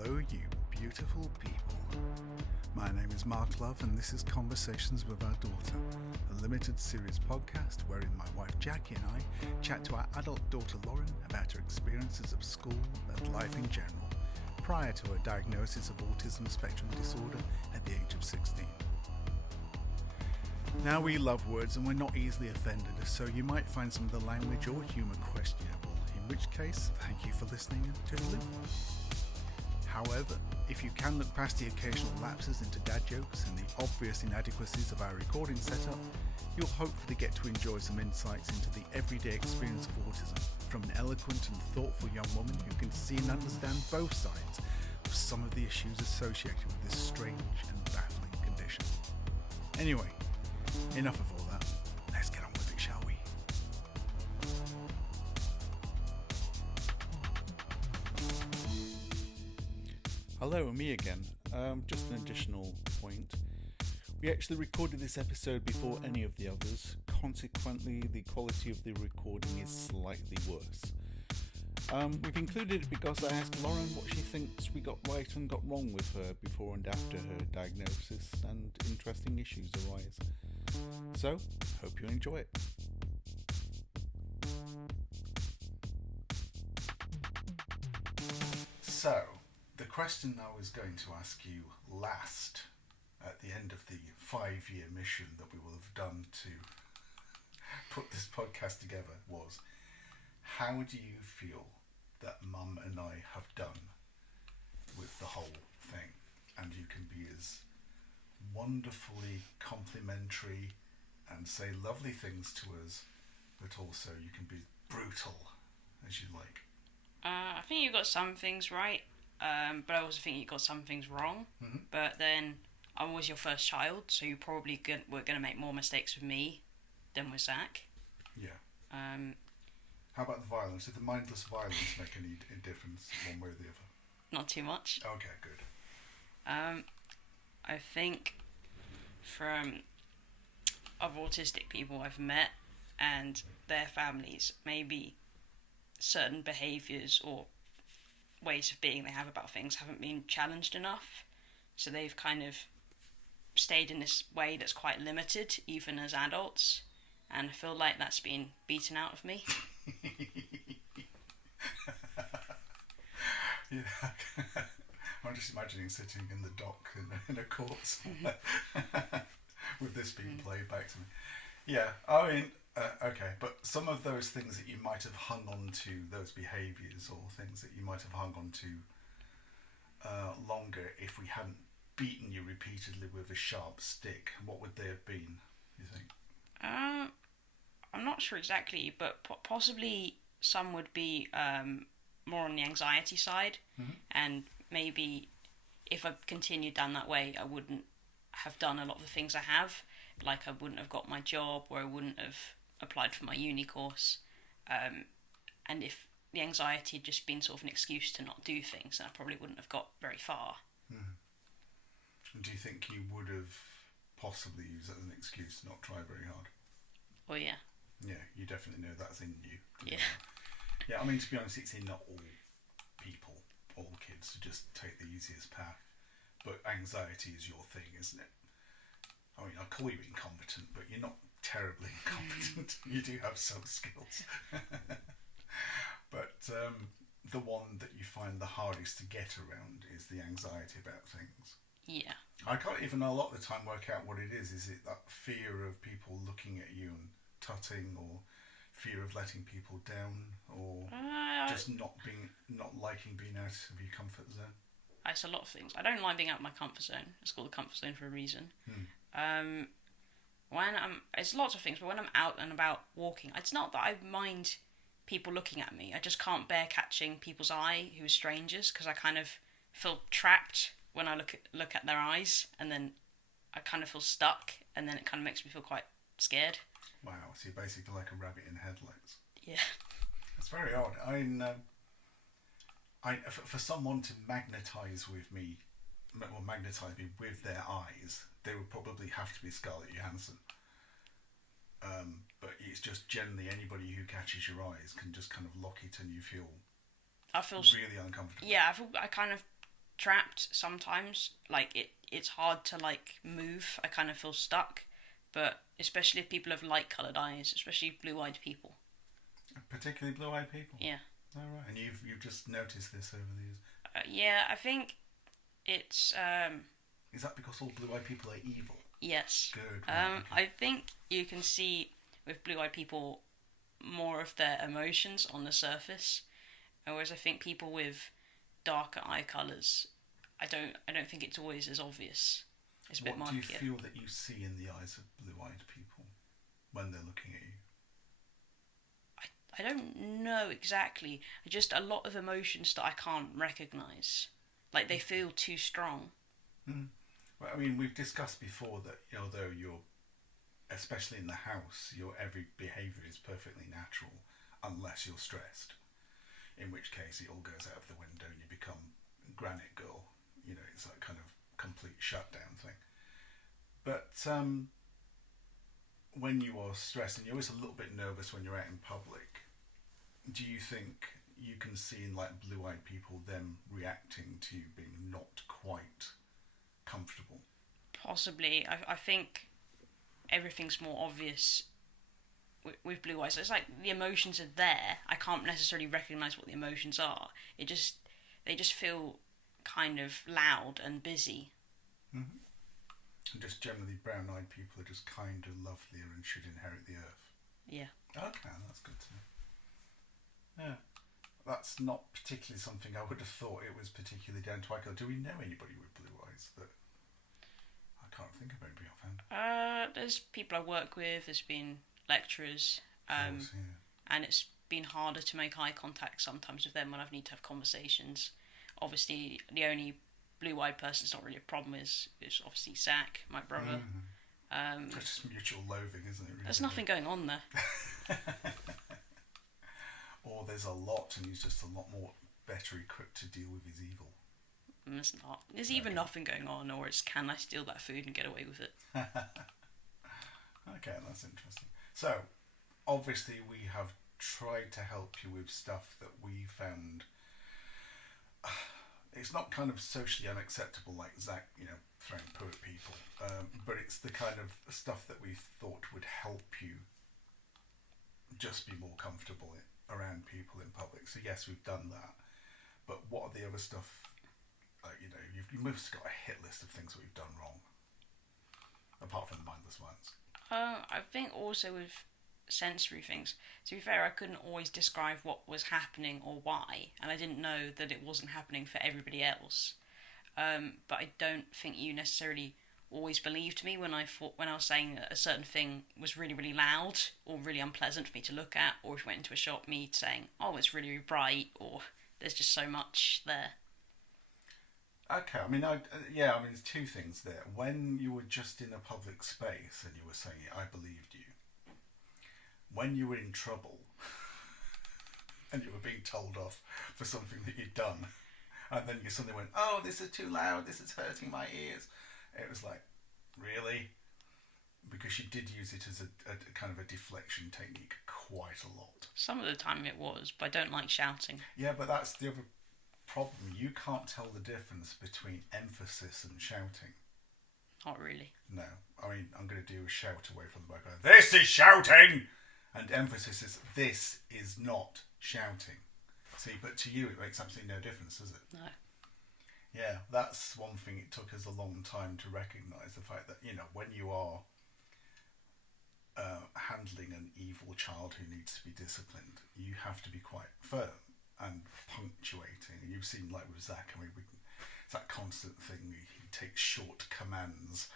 Hello, you beautiful people. My name is Mark Love, and this is Conversations with Our Daughter, a limited series podcast wherein my wife Jackie and I chat to our adult daughter Lauren about her experiences of school and life in general, prior to her diagnosis of Autism Spectrum Disorder at the age of 16. Now, we love words and we're not easily offended, so you might find some of the language or humour questionable, in which case, thank you for listening and toodaloo. However, if you can look past the occasional lapses into dad jokes and the obvious inadequacies of our recording setup, you'll hopefully get to enjoy some insights into the everyday experience of autism from an eloquent and thoughtful young woman who can see and understand both sides of some of the issues associated with this strange and baffling condition. Anyway, enough of all that. Let's get on with it, shall we? Hello, me again. Just an additional point. We actually recorded this episode before any of the others. Consequently, the quality of the recording is slightly worse. We've included it because I asked Lauren what she thinks we got right and got wrong with her before and after her diagnosis, and interesting issues arise. So, hope you enjoy it. So, the question I was going to ask you last, at the end of the 5-year mission that we will have done to put this podcast together, was how do you feel that Mum and I have done with the whole thing? And you can be as wonderfully complimentary and say lovely things to us, but also you can be brutal as you like. I think you got some things right, but I also think you got some things wrong. Mm-hmm. But then I was your first child, so you probably were going to make more mistakes with me than with Zach. Yeah. How about the violence? Did the mindless violence make any difference one way or the other? Not too much. Okay, good. I think from other autistic people I've met and their families, maybe certain behaviours or ways of being they have about things haven't been challenged enough, so they've kind of stayed in this way that's quite limited even as adults, and I feel like that's been beaten out of me. Yeah. I'm just imagining sitting in the dock in a court with this being played back to me. Yeah, I mean, okay, but some of those things that you might have hung on to, those behaviours or things that you might have hung on to longer if we hadn't beaten you repeatedly with a sharp stick, what would they have been, you think? I'm not sure exactly, but possibly some would be more on the anxiety side, mm-hmm. and maybe if I continued down that way, I wouldn't have done a lot of the things I have. Like I wouldn't have got my job, or I wouldn't have applied for my uni course. And if the anxiety had just been sort of an excuse to not do things, then I probably wouldn't have got very far. Mm-hmm. And do you think you would have possibly used it as an excuse to not try very hard? Oh yeah. Yeah, you definitely know that's in you. Yeah. Yeah, I mean, to be honest, it's in not all people, all kids, to just take the easiest path. But anxiety is your thing, isn't it? I mean, I call you incompetent, but you're not terribly incompetent. You do have some skills. But the one that you find the hardest to get around is the anxiety about things. Yeah. I can't even a lot of the time work out what it is. Is it that fear of people looking at you and tutting, or fear of letting people down, or just not liking being out of your comfort zone? It's a lot of things. I don't like being out of my comfort zone. It's called a comfort zone for a reason. It's lots of things, but when I'm out and about walking, it's not that I mind people looking at me. I just can't bear catching people's eye who are strangers, because I kind of feel trapped when I look at their eyes, and then I kind of feel stuck, and then it kind of makes me feel quite scared. Wow, so you're basically like a rabbit in headlights. Yeah. That's very odd. For someone to magnetise me with their eyes, they would probably have to be Scarlett Johansson. But it's just generally anybody who catches your eyes can just kind of lock it, and you feel really uncomfortable. Yeah, I kind of trapped sometimes. Like it's hard to like move. I kind of feel stuck, but especially if people have light coloured eyes, especially blue-eyed people. Particularly blue-eyed people. Yeah. Oh, right. And you've just noticed this over the years. Yeah, I think it's. Is that because all blue-eyed people are evil? Yes. Good. Right, okay. I think you can see with blue-eyed people more of their emotions on the surface, whereas I think people with darker eye colours, I don't think it's always as obvious. It's a bit murkier. What do you feel that you see in the eyes of blue-eyed people when they're looking at you? I don't know exactly. Just a lot of emotions that I can't recognise. Like they feel too strong. Mm. Well, I mean, we've discussed before that although you're, especially in the house, your every behaviour is perfectly natural unless you're stressed. In which case it all goes out of the window and you become granite girl. It's that kind of complete shutdown thing. But when you are stressed and you're always a little bit nervous when you're out in public, do you think you can see in like blue-eyed people them reacting to you being not quite comfortable? Possibly. I think everything's more obvious with blue eyes. It's like the emotions are there. I can't necessarily recognise what the emotions are. They just feel kind of loud and busy. Mm-hmm. And just generally brown-eyed people are just kinder, lovelier and should inherit the earth. Yeah. Okay, that's good to know. Yeah. That's not particularly something I would have thought it was particularly down to eye colour. Do we know anybody with blue eyes? That I can't think of anybody offhand. There's people I work with, there's been lecturers, Course, yeah. and it's been harder to make eye contact sometimes with them when I've need to have conversations. Obviously, the only blue-eyed person it's not really a problem is obviously Zach, my brother. Mm-hmm. It's just mutual loathing, isn't it? Really? There's nothing going on there. Or there's a lot and he's just a lot more better equipped to deal with his evil. There's not. There's even nothing going on, or it's can I steal that food and get away with it? Okay, that's interesting. So, obviously we have tried to help you with stuff that we found... it's not kind of socially unacceptable like Zach, throwing poo at people, but it's the kind of stuff that we thought would help you just be more comfortable around people in public. So yes, we've done that. But what are the other stuff? You've mostly got a hit list of things that we've done wrong, apart from the mindless ones. I think also with sensory things, to be fair, I couldn't always describe what was happening or why, and I didn't know that it wasn't happening for everybody else. But I don't think you necessarily always believed me when I was saying that a certain thing was really, really loud or really unpleasant for me to look at, or if we went into a shop, me saying, oh, it's really, really bright, or there's just so much there. Okay, there's two things there. When you were just in a public space and you were saying it, I believed you. When you were in trouble and you were being told off for something that you'd done, and then you suddenly went, oh, this is too loud, this is hurting my ears. It was like, really? Because you did use it as a kind of a deflection technique quite a lot. Some of the time it was, but I don't like shouting. Yeah, but that's the other problem. You can't tell the difference between emphasis and shouting. Not really. No. I mean, I'm going to do a shout away from the microphone. This is shouting! And emphasis is, this is not shouting. See, but to you it makes absolutely no difference, does it? No. Yeah, that's one thing it took us a long time to recognise, the fact that, when you are handling an evil child who needs to be disciplined, you have to be quite firm and punctuating. And you've seen, like with Zach, it's that constant thing, he takes short commands,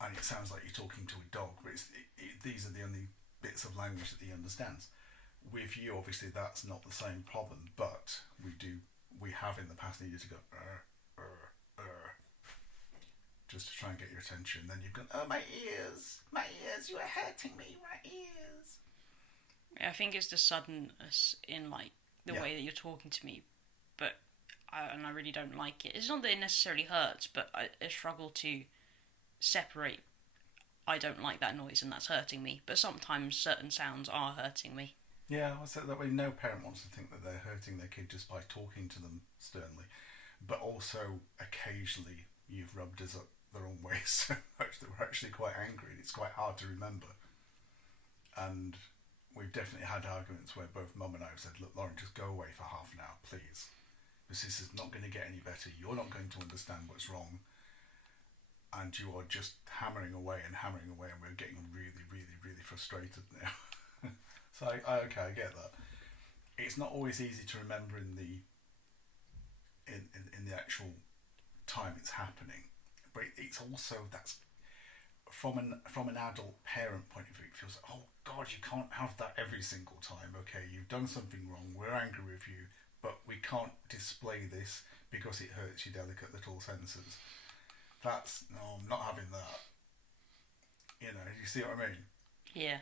and it sounds like you're talking to a dog, but these are the only bits of language that he understands. With you, obviously, that's not the same problem, but we have in the past needed to go, just to try and get your attention. Then you've gone, oh, my ears, you are hurting me, my ears. Yeah, I think it's the suddenness in, like, the way that you're talking to me, but I really don't like it. It's not that it necessarily hurts, but I struggle to separate, I don't like that noise and that's hurting me, but sometimes certain sounds are hurting me. Yeah, I said that way. No parent wants to think that they're hurting their kid just by talking to them sternly. but also occasionally you've rubbed us up the wrong way so much that we're actually quite angry and it's quite hard to remember. And we've definitely had arguments where both Mum and I have said, look, Lauren, just go away for half an hour, please. Because this is not going to get any better. You're not going to understand what's wrong. And you are just hammering away, and we're getting really, really, really frustrated now. So, I get that. It's not always easy to remember in the actual time it's happening. But it's also, that's from an adult parent point of view, it feels like, oh God, you can't have that every single time. Okay, you've done something wrong, we're angry with you, but we can't display this because it hurts your delicate little senses. No, I'm not having that. You know, you see what I mean? Yeah.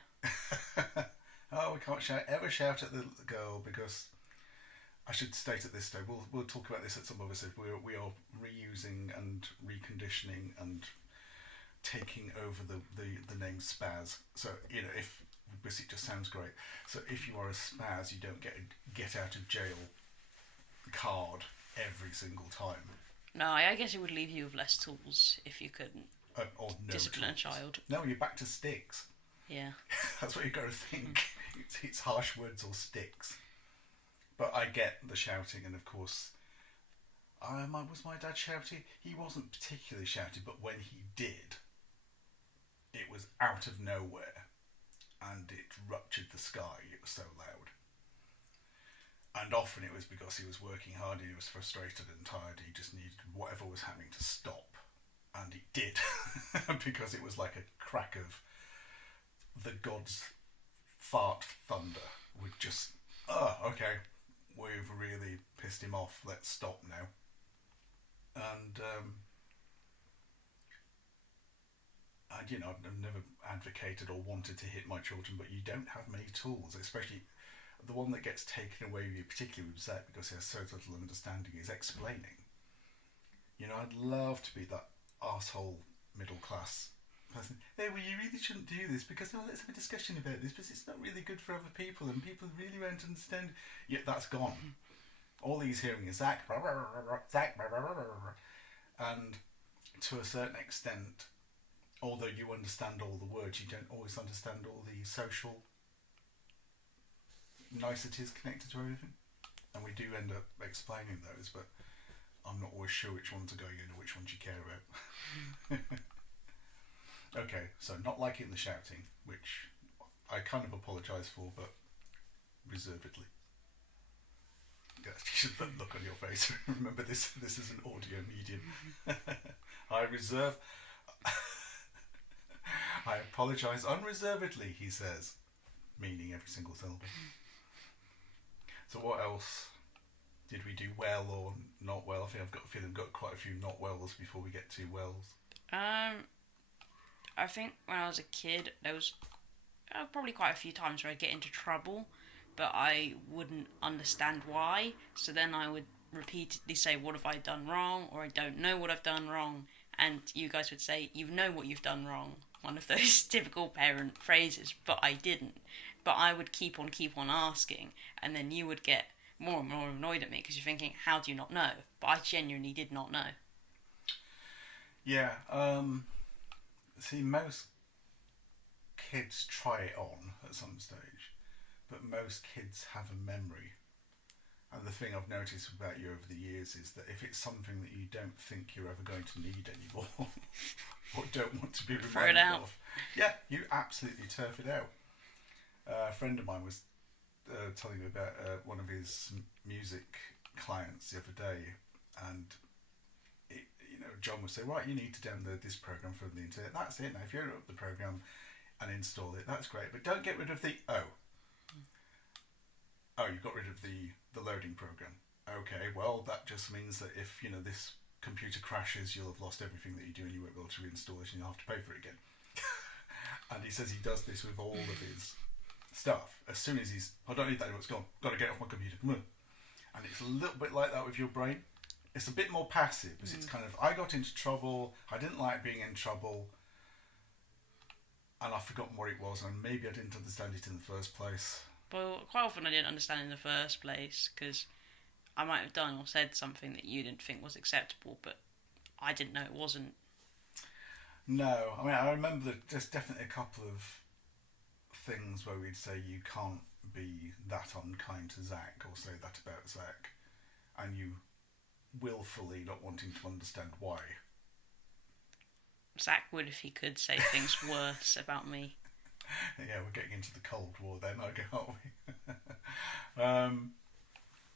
Oh, we can't ever shout at the girl because, I should state at this stage, we'll talk about this at some other stage. We are reusing and reconditioning and taking over the name spaz. So, you know, if it just sounds great. So if you are a spaz, you don't get a get out of jail card every single time. No, I guess it would leave you with less tools if you couldn't Or no discipline tools. a child. No, you're back to sticks. Yeah. That's what you've got to think. It's harsh words or sticks. But I get the shouting, and of course, was my dad shouty? He wasn't particularly shouty, but when he did, it was out of nowhere, and it ruptured the sky. It was so loud. And often it was because he was working hard, he was frustrated and tired, he just needed whatever was happening to stop. And it did, because it was like a crack of the god's fart thunder would just, okay, we've really pissed him off, let's stop now. And, you know, I've never advocated or wanted to hit my children, but you don't have many tools, especially the one that gets taken away with you, particularly with Zach, because he has so little understanding, is explaining. You know, I'd love to be that arsehole middle class person. Hey, well, you really shouldn't do this because, let's have a discussion about this because it's not really good for other people and people really won't understand. Yet that's gone. All he's hearing is Zach, Zach, and to a certain extent, although you understand all the words, you don't always understand all the social niceties connected to everything, and we do end up explaining those, but I'm not always sure which ones are going in or which ones you care about. Okay, so not liking the shouting, which I kind of apologise for, but reservedly. You should look on your face. Remember, this is an audio medium. I apologise unreservedly, he says, meaning every single syllable. So what else did we do well or not well? I think I've got a feeling we've got quite a few not wells before we get to wells. I think when I was a kid, there was probably quite a few times where I'd get into trouble, but I wouldn't understand why. So then I would repeatedly say, what have I done wrong? Or I don't know what I've done wrong. And you guys would say, you know what you've done wrong. One of those typical parent phrases, but I didn't. But I would keep on asking, and then you would get more and more annoyed at me because you're thinking, how do you not know? But I genuinely did not know. Yeah, see, most kids try it on at some stage, but most kids have a memory. And the thing I've noticed about you over the years is that if it's something that you don't think you're ever going to need anymore, or don't want to be reminded of, yeah, you absolutely turf it out. A friend of mine was telling me about one of his music clients the other day, and John would say, right, you need to download this program from the internet. That's it. Now, if you open up the program and install it, that's great, but don't get rid of the Oh, you got rid of the loading program. Okay, well, that just means that if this computer crashes, you'll have lost everything that you do, and you won't be able to reinstall it, and you'll have to pay for it again. And he says he does this with all of his stuff. As soon as I don't need that anymore, it's gone. Got to get it off my computer. And it's a little bit like that with your brain. It's a bit more passive, because it's kind of, I got into trouble, I didn't like being in trouble, and I've forgotten what it was, and maybe I didn't understand it in the first place. Well, quite often I didn't understand in the first place, because I might have done or said something that you didn't think was acceptable, but I didn't know it wasn't. No, I mean, I remember that there's definitely a couple of things where we'd say you can't be that unkind to Zach or say that about Zach, and you willfully not wanting to understand why. Zach would if he could say things worse about me. Yeah, we're getting into the Cold War then, aren't we?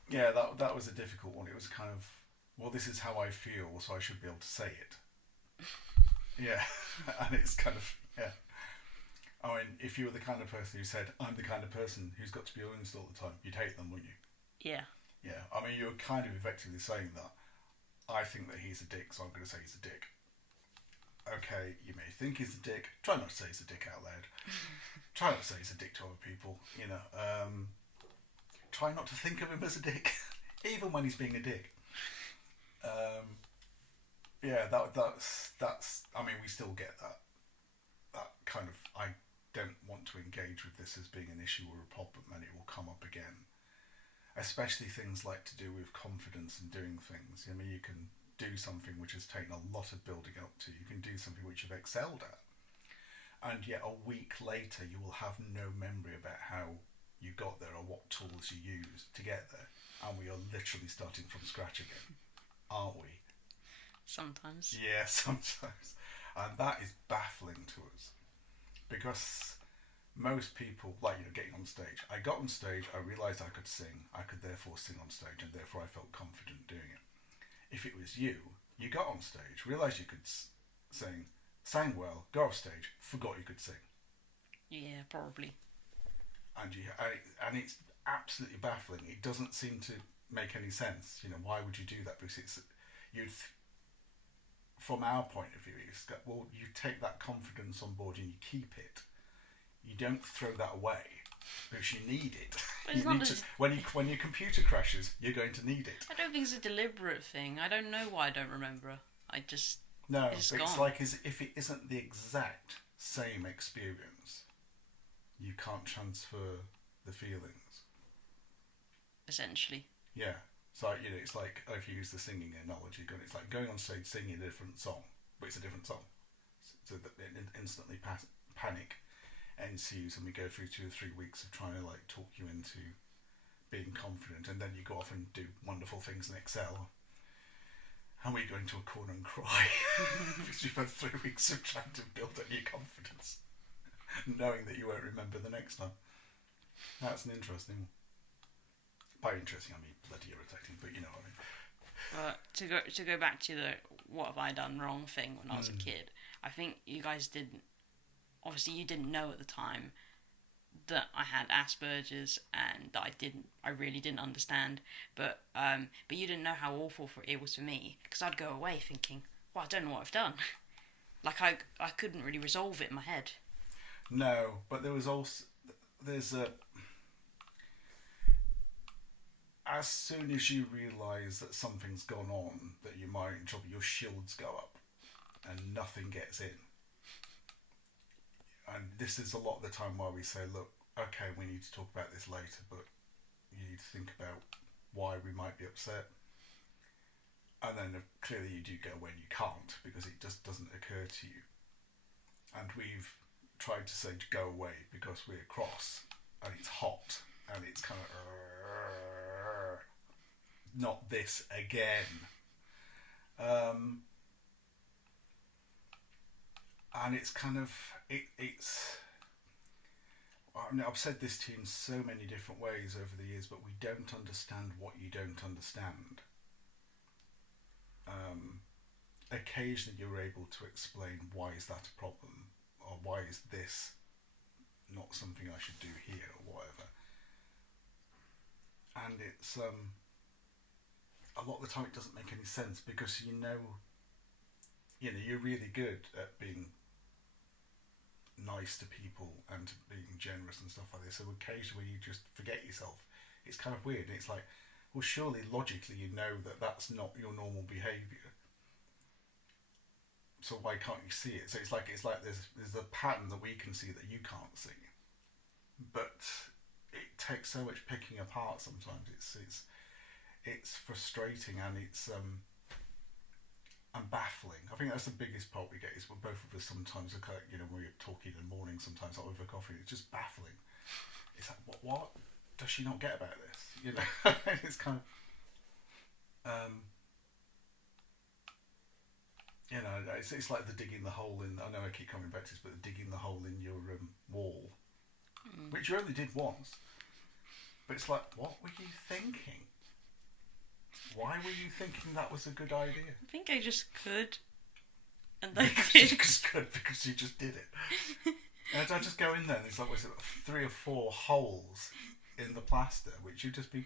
Yeah, that was a difficult one. It was kind of, well, this is how I feel, so I should be able to say it. Yeah, and it's kind of, yeah. I mean, if you were the kind of person who said, I'm the kind of person who's got to be honest all the time, you'd hate them, wouldn't you? Yeah. Yeah, I mean, you're kind of effectively saying that. I think that he's a dick, so I'm going to say he's a dick. Okay, you may think he's a dick. Try not to say he's a dick out loud. Try not to say he's a dick to other people, you know. Try not to think of him as a dick, even when he's being a dick. Yeah, that's. I mean, we still get that kind of. I don't want to engage with this as being an issue or a problem, and it will come up again. Especially things like to do with confidence and doing things. I mean, you can do something which has taken a lot of building up to. You can do something which you've excelled at, and yet a week later you will have no memory about how you got there or what tools you used to get there, and we are literally starting from scratch again, aren't we? Sometimes. Yeah, sometimes. And that is baffling to us, because most people, like, you know, getting on stage. I got on stage, I realised I could sing, I could therefore sing on stage, and therefore I felt confident doing it. If it was you got on stage, realised you could sing, sang well, got off stage, forgot you could sing. Yeah, probably. And it's absolutely baffling. It doesn't seem to make any sense. You know, why would you do that? Because from our point of view, well, you take that confidence on board and you keep it. You don't throw that away because you need it. When your computer crashes, you're going to need it. I don't think it's a deliberate thing. I don't know why I don't remember. It's gone. Like if it isn't the exact same experience, you can't transfer the feelings. Essentially. Yeah. So, you know, it's like, if you use the singing analogy, it's like going on stage singing a different song, but it's a different song. So that instantly panic ensues, and we go through 2 or 3 weeks of trying to like talk you into being confident, and then you go off and do wonderful things and excel, and we go into a corner and cry because you've had 3 weeks of trying to build up your confidence, knowing that you won't remember the next time. That's an interesting one. By interesting, I mean bloody irritating, but you know what I mean. To go back to the what have I done wrong thing when I was a kid, I think you guys didn't. Obviously, you didn't know at the time that I had Asperger's and that I really didn't understand. But you didn't know how awful it was for me, because I'd go away thinking, well, I don't know what I've done. Like I couldn't really resolve it in my head. No, but as soon as you realise that something's gone on, that you might in trouble, your shields go up and nothing gets in. And this is a lot of the time why we say, look, okay, we need to talk about this later, but you need to think about why we might be upset. And then clearly you do go when you can't, because it just doesn't occur to you. And we've tried to say to go away because we're cross and it's hot and it's kind of not this again. And it's kind of it's. I mean, I've said this to you in so many different ways over the years, but we don't understand what you don't understand. Occasionally you're able to explain why is that a problem, or why is this not something I should do here, or whatever. And it's a lot of the time it doesn't make any sense, because you know you're really good at being nice to people and being generous and stuff like this. So occasionally when you just forget yourself, it's kind of weird. And it's like, well, surely logically you know that that's not your normal behaviour. So why can't you see it? So it's like there's a pattern that we can see that you can't see. But it takes so much picking apart sometimes. it's frustrating and it's and baffling. I think that's the biggest part we get is when both of us sometimes are kind of, when we're talking in the morning, sometimes over coffee, it's just baffling. It's like, what does she not get about this? It's kind of, it's like the digging the hole in. I know I keep coming back to this, but the digging the hole in your wall, which you only did once. But it's like, what were you thinking? Why were you thinking that was a good idea? I think I just could. And then you just could because you just did it. And I just go in there and it's like, 3 or 4 holes in the plaster, which you just be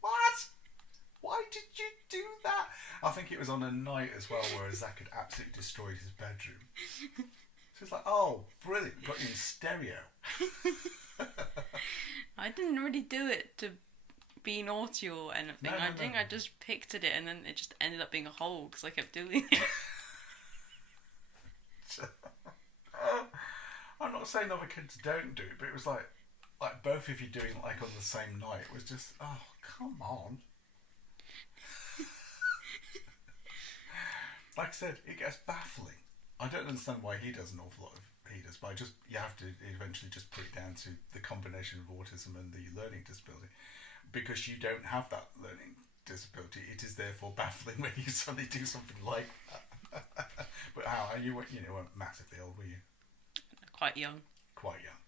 What? Why did you do that? I think it was on a night as well where Zach had absolutely destroyed his bedroom. So it's like, oh, brilliant, got you in stereo. I didn't really do it to be naughty or anything. I think I just picked at it and then it just ended up being a hole because I kept doing it. I'm not saying other kids don't do it, but it was like both of you doing it on the same night. It was just, oh, come on. Like I said, it gets baffling. I don't understand why he does an awful lot of he does, but you have to eventually just put it down to the combination of autism and the learning disability, because you don't have that learning disability. It is therefore baffling when you suddenly do something like that. But how you weren't massively old, were you? Quite young. Quite young.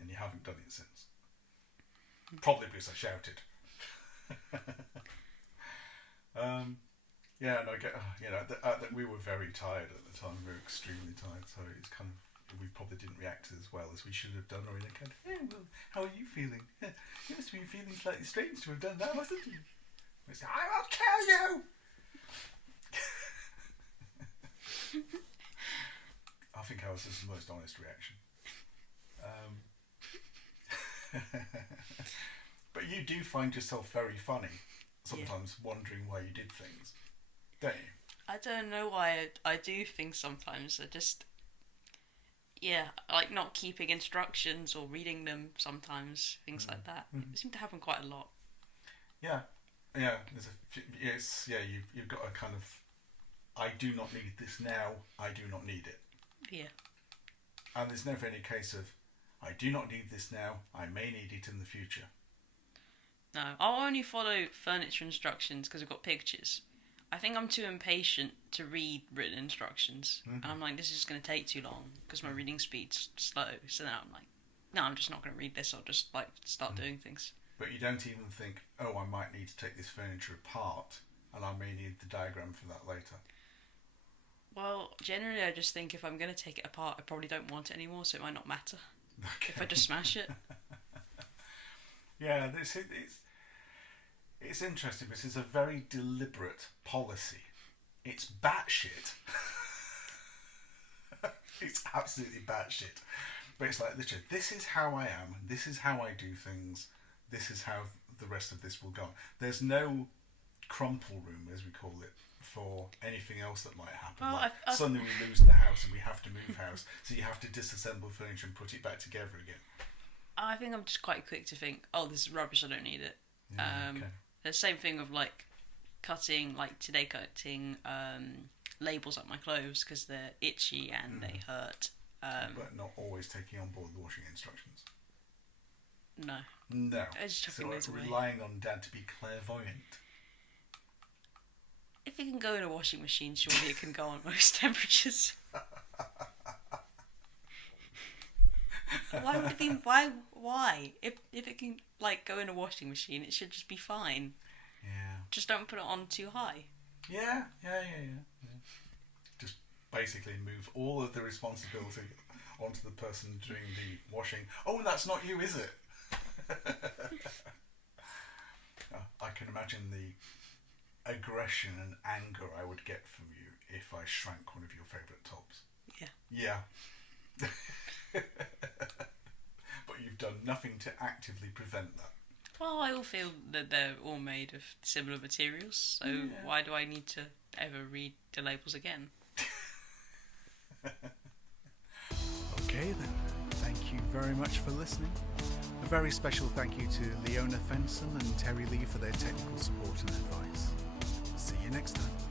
And you haven't done it since. Probably because I shouted. Yeah, and I get, that we were very tired at the time. We were extremely tired, so it's kind of, we probably didn't react as well as we should have done, or in a kind of, hey, well, how are you feeling? Yeah, you must have been feeling slightly strange to have done that, mustn't you? We say, I will kill you! I think ours is the most honest reaction. But you do find yourself very funny sometimes, wondering why you did things, don't you? I don't know why I do things sometimes. I just, like not keeping instructions or reading them sometimes, things like that. It seems to happen quite a lot. Yeah. There's you've got a kind of, I do not need this now, I do not need it. Yeah. And there's never any case of, I do not need this now, I may need it in the future. No, I'll only follow furniture instructions because I've got pictures. I think I'm too impatient to read written instructions. And I'm like, this is just going to take too long because my reading speed's slow. So now I'm like, no, I'm just not going to read this. I'll just start doing things. But you don't even think, oh, I might need to take this furniture apart and I may need the diagram for that later. Well, generally I just think if I'm going to take it apart, I probably don't want it anymore, so it might not matter. Okay. If I just smash it. Yeah, it's interesting because it's a very deliberate policy. It's batshit. It's absolutely batshit. But it's like, literally, this is how I am, this is how I do things, this is how the rest of this will go on. There's no crumple room, as we call it, for anything else that might happen. Well, suddenly we lose the house and we have to move house, so you have to disassemble furniture and put it back together again. I think I'm just quite quick to think, oh, this is rubbish, I don't need it. Okay. The same thing of cutting labels up my clothes because they're itchy and they hurt. But not always taking on board the washing instructions. No. I just chucking those away. Relying on Dad to be clairvoyant. If it can go in a washing machine, surely it can go on most temperatures. Why would it be? Why? If it can go in a washing machine, it should just be fine. Yeah. Just don't put it on too high. Yeah. Just basically move all of the responsibility onto the person doing the washing. Oh, that's not you, is it? I can imagine the aggression and anger I would get from you if I shrank one of your favourite tops. Yeah. But you've done nothing to actively prevent that. Well, I all feel that they're all made of similar materials, so why do I need to ever read the labels again? Okay then, thank you very much for listening. A very special thank you to Leona Fenson and Terry Lee for their technical support and advice. See you next time.